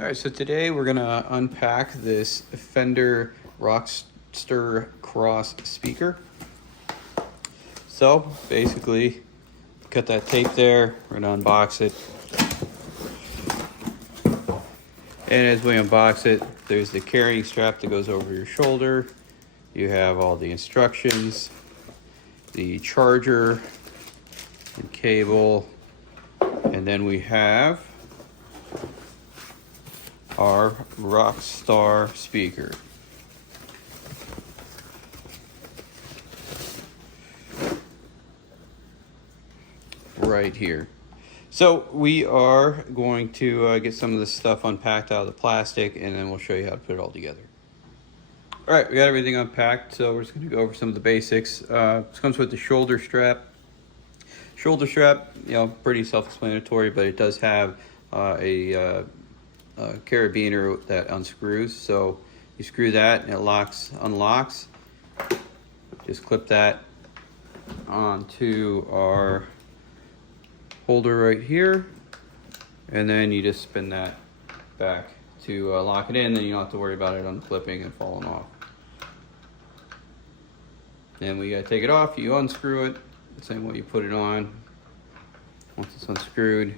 All right, so today we're gonna unpack this Fender ROCKSTER CROSS speaker. So basically, cut that tape there, we're gonna unbox it. And as we unbox it, there's the carrying strap that goes over your shoulder. You have all the instructions, the charger, and cable, and then we have our ROCKSTER speaker. Right here. So we are going to get some of this stuff unpacked out of the plastic, and then we'll show you how to put it all together. All right, we got everything unpacked, so we're just going to go over some of the basics. This comes with the shoulder strap. Shoulder strap, you know, pretty self-explanatory, but it does have a carabiner that unscrews. So you screw that and it unlocks. Just clip that onto our holder right here, and then you just spin that back to lock it in. Then you don't have to worry about it unclipping and falling off. Then we gotta take it off. You unscrew it the same way you put it on. Once it's unscrewed,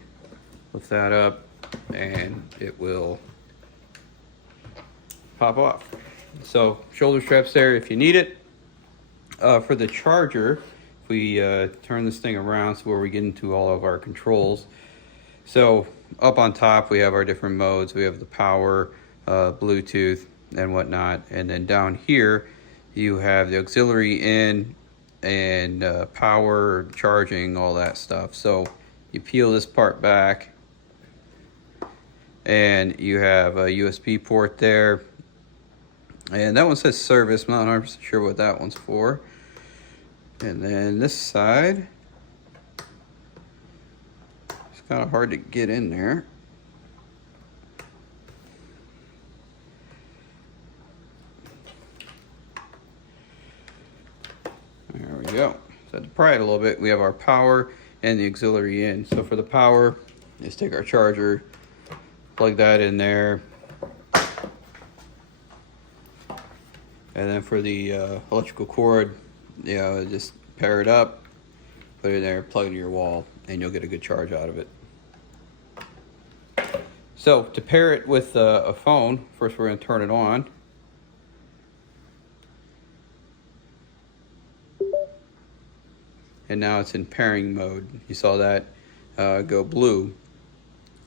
lift that up and it will pop off. So shoulder straps there if you need it. For the charger, if we turn this thing around so where we get into all of our controls. So up on top we have our different modes. We have the power, Bluetooth and whatnot, and then down here you have the auxiliary in and power, charging, all that stuff. So you peel this part back and you have a USB port there, and that one says service. I'm not 100% sure what that one's for. And then this side, it's kind of hard to get in there. There we go. So to pry it a little bit, we have our power and the auxiliary in. So for the power, just take our charger, plug that in there, and then for the electrical cord, you know, just pair it up, put it in there, plug it into your wall, and you'll get a good charge out of it. So to pair it with a phone, first we're going to turn it on. And now it's in pairing mode. You saw that go blue.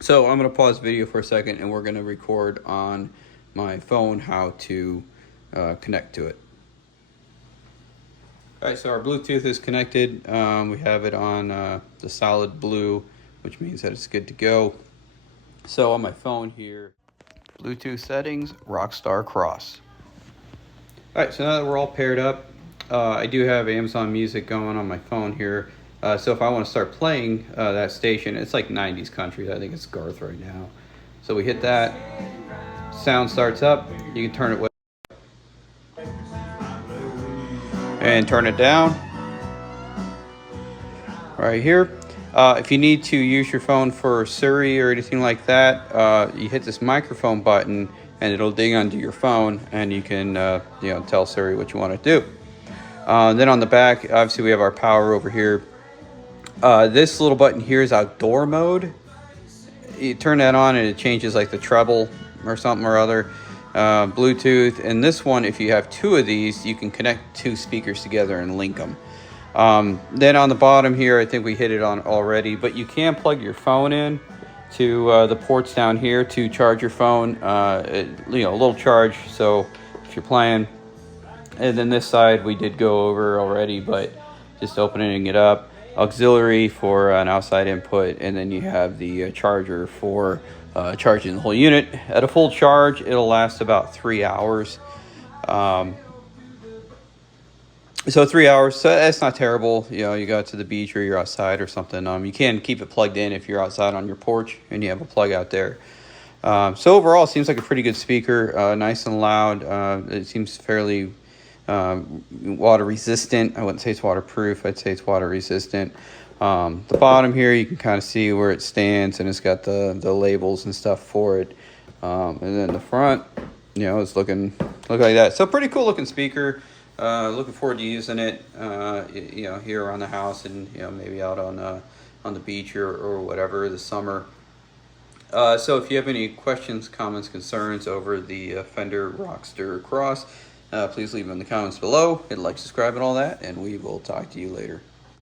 So I'm going to pause the video for a second, and we're going to record on my phone how to connect to it. All right, so our Bluetooth is connected. We have it on the solid blue, which means that it's good to go. So on my phone here, Bluetooth settings, ROCKSTER CROSS. All right, so now that we're all paired up, I do have Amazon Music going on my phone here. So if I want to start playing that station, it's like 90s country. I think it's Garth right now. So we hit that, sound starts up. You can turn it and turn it down right here. If you need to use your phone for Siri or anything like that, you hit this microphone button and it'll ding onto your phone, and you can you know, tell Siri what you want to do. Then on the back, obviously we have our power over here. This little button here is outdoor mode. You turn that on and it changes like the treble or something or other. Bluetooth, and this one, if you have two of these, you can connect two speakers together and link them. Then on the bottom here, I think we hit it on already, but you can plug your phone in to the ports down here to charge your phone. You know, a little charge, so if you're playing. And then this side we did go over already, but just opening it up, auxiliary for an outside input, and then you have the charger for charging the whole unit. At a full charge, it'll last about 3 hours. So 3 hours, so that's not terrible. You know, you go to the beach or you're outside or something. You can keep it plugged in if you're outside on your porch and you have a plug out there. So overall, it seems like a pretty good speaker, nice and loud. It seems fairly water resistant. I wouldn't say it's waterproof. I'd say it's water resistant. The bottom here, you can kind of see where it stands, and it's got the labels and stuff for it. And then the front, you know, is looking like that. So pretty cool looking speaker. Looking forward to using it, you know, here around the house, and you know, maybe out on the beach or whatever this summer. So if you have any questions, comments, concerns over the Fender ROCKSTER CROSS, please leave them in the comments below. Hit like, subscribe, and all that, and we will talk to you later.